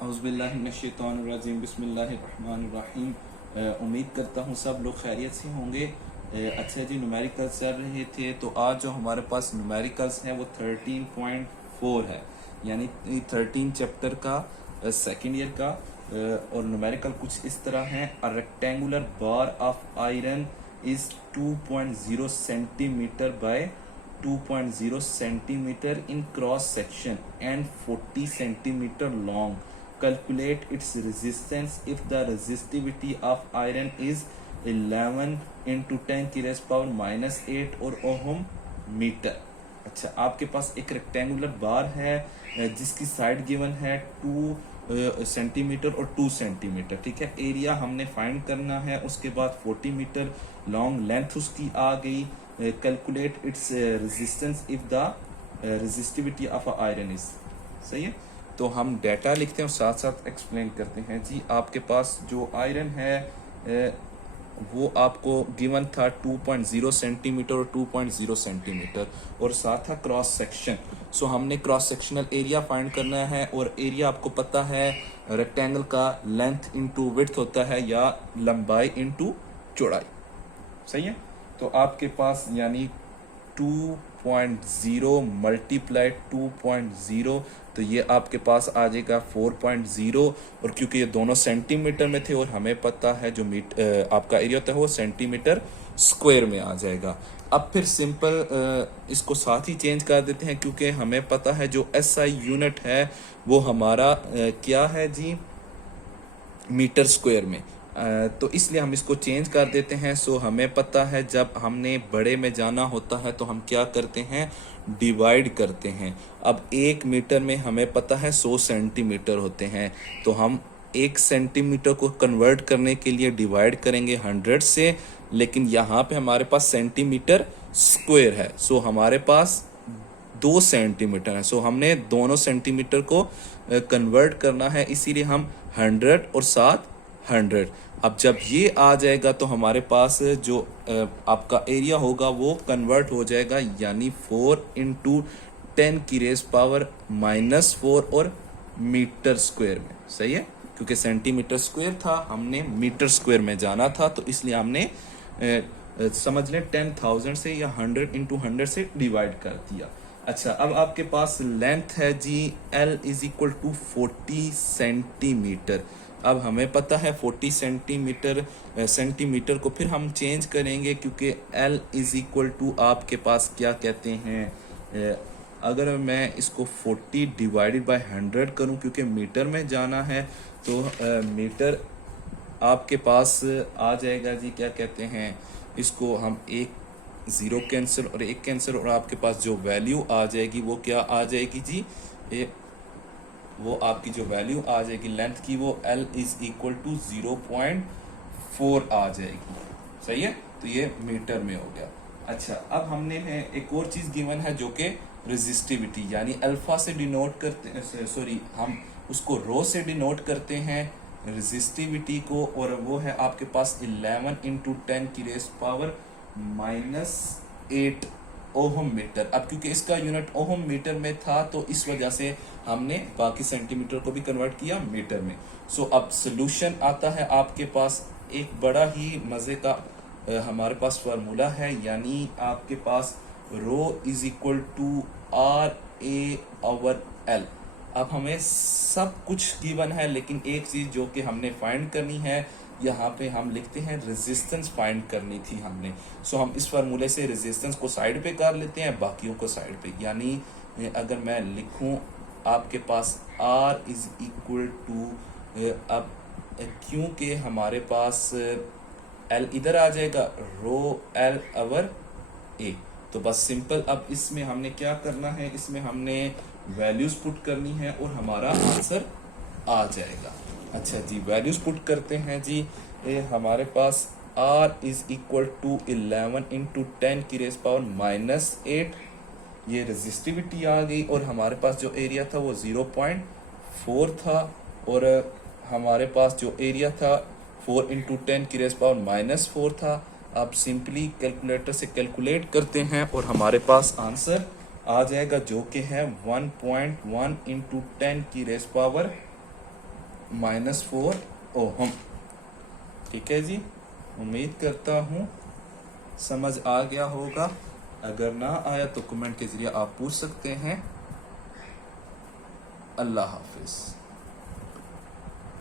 औज़ुबिल्लाहिमिनश्शैतानिर्रजीम बिस्मिल्लाहिर्रहमानिर्रहीम। उम्मीद करता हूँ सब लोग खैरियत से होंगे। अच्छा जी, न्यूमेरिकल्स चल रहे थे तो आज जो हमारे पास न्यूमेरिकल्स है वो 13.4 है, यानी 13 चैप्टर का सेकेंड ईयर का। और न्यूमेरिकल कुछ इस तरह है। A rectangular bar of iron is 2.0 centimetre bye 2.0 centimeter in cross section and 40 centimeter long. Calculate its resistance if the resistivity of iron is 11 into 10 की रेज़ पावर -8 और ohm metre. अच्छा, आपके पास एक रेक्टेंगुलर बार है जिसकी साइड गिवन है 2 centimetre और 2 centimetre. ठीक है, एरिया हमने फाइंड करना है। उसके बाद 40 मीटर लॉन्ग लेंथ उसकी आ गई। Calculate its resistance if the resistivity of iron is. सही है, तो हम डाटा लिखते हैं और साथ साथ एक्सप्लेन करते हैं। जी, आपके पास जो आयरन है वो आपको गिवन था 2.0 सेंटीमीटर और 2.0 सेंटीमीटर और साथ था क्रॉस सेक्शन। सो हमने क्रॉस सेक्शनल एरिया फाइंड करना है और एरिया आपको पता है रेक्टेंगल का लेंथ इनटू विड्थ होता है या लंबाई इनटू चौड़ाई। सही है, तो आपके पास यानी 2.0 मल्टीप्लाई 2.0 तो ये आपके पास आ जाएगा 4.0। और क्योंकि ये दोनों सेंटीमीटर में थे और हमें पता है जो आपका एरिया होता है वो सेंटीमीटर स्क्वायर में आ जाएगा। अब फिर सिंपल इसको साथ ही चेंज कर देते हैं क्योंकि हमें पता है जो SI यूनिट है वो हमारा क्या है जी, मीटर स्क्वायर में। तो इसलिए हम इसको चेंज कर देते हैं। सो हमें पता है जब हमने बड़े में जाना होता है तो हम क्या करते हैं, डिवाइड करते हैं। अब 1 मीटर में हमें पता है 100 सेंटीमीटर होते हैं, तो हम 1 सेंटीमीटर को कन्वर्ट करने के लिए डिवाइड करेंगे 100 से, लेकिन यहाँ पे हमारे पास सेंटीमीटर स्क्वायर है। सो हमारे पास 2 सेंटीमीटर है। सो हमने दोनों सेंटीमीटर को कन्वर्ट करना है, इसीलिए हम 100 और साथ 100। अब जब ये आ जाएगा तो हमारे पास जो आपका एरिया होगा वो कन्वर्ट हो जाएगा, यानी 4 इंटू 10 की रेज़ पावर -4 और मीटर स्क्वायर में। सही है, क्योंकि सेंटीमीटर स्क्वायर था, हमने मीटर स्क्वायर में जाना था, तो इसलिए हमने समझ लें 10,000 से या 100 इंटू 100 से डिवाइड कर दिया। अच्छा, अब आपके पास लेंथ है जी L is equal to 40 centimetre. अब हमें पता है 40 सेंटीमीटर को फिर हम चेंज करेंगे क्योंकि L इज इक्वल टू आपके पास क्या कहते हैं, अगर मैं इसको 40 डिवाइडेड बाय 100 करूं क्योंकि मीटर में जाना है तो मीटर आपके पास आ जाएगा जी, क्या कहते हैं इसको, हम एक 0 कैंसिल और 1 कैंसिल और आपके पास जो वैल्यू आ जाएगी वो क्या आ जाएगी जी, वो आपकी जो वैल्यू आ जाएगी लेंथ की वो L इज इक्वल टू 0.4 आ जाएगी। सही है, तो ये मीटर में हो गया। अच्छा, अब हमने है एक और चीज़ गिवन है जो कि रेजिस्टिविटी, यानी अल्फा से डिनोट करते हैं, सॉरी हम उसको रो से डिनोट करते हैं रेजिस्टिविटी को, और वो है आपके पास 11 इंटू 10 की रेज़ पावर -8 ओहम मीटर। अब क्योंकि इसका यूनिट ओहम मीटर में था तो इस वजह से हमने बाकी सेंटीमीटर को भी कन्वर्ट किया मीटर में। सो अब सोल्यूशन आता है आपके पास एक बड़ा ही मज़े का हमारे पास फार्मूला है, यानी आपके पास रो इज इक्वल टू RA/L। अब हमें सब कुछ गिवन है, लेकिन एक चीज़ जो कि हमने फाइंड करनी है, यहाँ पे हम लिखते हैं रेजिस्टेंस फाइंड करनी थी हमने। सो हम इस फार्मूले से रेजिस्टेंस को साइड पे कर लेते हैं, बाकियों को साइड पे। यानी अगर मैं लिखूं आपके पास R इज इक्वल टू, अब क्योंकि हमारे पास L इधर आ जाएगा, रो L/A, तो बस सिंपल अब इसमें हमने क्या करना है, इसमें हमने वैल्यूज पुट करनी है और हमारा आंसर आ जाएगा। अच्छा जी, वैल्यूज पुट करते हैं जी। हमारे पास R is equal to 11 into 10 की रेज़ पावर -8, ये रेजिस्टिविटी आ गई, और हमारे पास जो एरिया था वो 0.4 था, और हमारे पास जो एरिया था 4 इंटू 10 की रेज़ पावर -4 था। अब सिंपली कैलकुलेटर से कैलकुलेट करते हैं और हमारे पास आंसर आ जाएगा जो कि है 1.1 इंटू 10 की रेज़ पावर -4 ओहम। ठीक है जी, उम्मीद करता हूँ समझ आ गया होगा। अगर ना आया तो कमेंट के ज़रिए आप पूछ सकते हैं। अल्लाह हाफिज़।